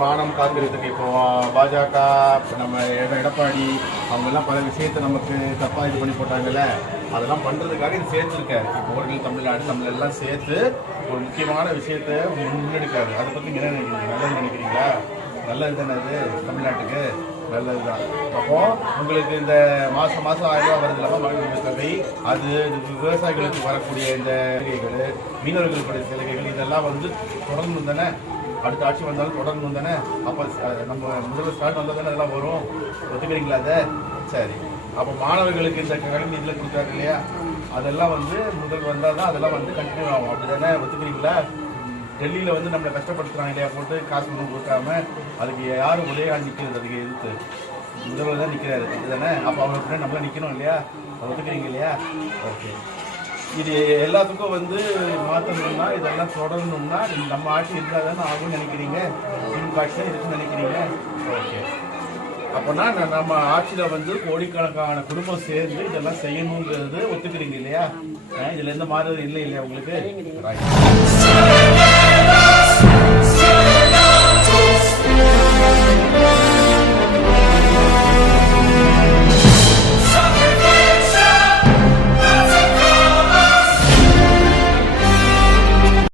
மானம் காக்கிறதுக்கு இப்போ பாஜக நம்ம எடப்பாடி அவங்கெல்லாம் பல விஷயத்தை நமக்கு தப்பாக இது பண்ணி போட்டாங்கல்ல, அதெல்லாம் பண்ணுறதுக்காக இது சேர்த்துருக்காரு. இப்போ ஓர்கள் தமிழ்நாடு நம்மளெல்லாம் சேர்த்து ஒரு முக்கியமான விஷயத்தை முன்னெடுக்காரு. அதை பற்றி என்ன நினைக்கிறீங்க? நல்லது நினைக்கிறீங்களா? நல்லது தானே அது தமிழ்நாட்டுக்கு? நல்லது தான். அப்போ உங்களுக்கு இந்த மாதம் 1000 ரூபா வருது இல்லாமல் மகளிர் தொகை, அது விவசாயிகளுக்கு வரக்கூடிய இந்த சலுகைகள், மீனவர்களுடைய சலுகைகள், இதெல்லாம் தொடர்ந்து தானே அடுத்த ஆட்சி வந்தாலும் தொடரணும் தானே. அப்போ நம்ம முதல்வர் ஸ்டார்ட் வந்தால் தானே அதெல்லாம் வரும். ஒத்துக்கிறீங்களா அதை? சரி. அப்போ மாணவர்களுக்கு இந்த கடன் இதில் கொடுக்குறாரு இல்லையா, அதெல்லாம் முதல் வந்தால் தான் அதெல்லாம் கண்டினியூ ஆகும். அப்படி தானே? ஒத்துக்கிறீங்களா? டெல்லியில் நம்மளை கஷ்டப்படுத்துகிறாங்க இல்லையா, போட்டு காசு ஒன்றும் கொடுக்காம. அதுக்கு யாரும் ஒரே ஆள் நிற்கிறது, அதுக்கு எதிர்த்து முதல்வர் தான் நிற்கிறாரு. இதுதானே? அப்போ அவங்க பின்னாடி நம்மளாம் நிற்கணும் இல்லையா? ஒத்துக்கிறீங்க இல்லையா? ஓகே. இது எல்லாத்துக்கும் மாற்றணும்னா, இதெல்லாம் தொடரணும்னா நம்ம ஆட்சி இருந்தால் தானே ஆகும்னு நினைக்கிறீங்க? திமுக ஆட்சி தான் இருக்குன்னு நினைக்கிறீங்க? ஓகே. அப்போனா நம்ம ஆட்சியில் கோடிக்கணக்கான குடும்பம் சேர்ந்து இதெல்லாம் செய்யணுங்கிறது ஒத்துக்கிறீங்க இல்லையா? இதில் எந்த மாறுதல் இல்லை இல்லையா உங்களுக்கு?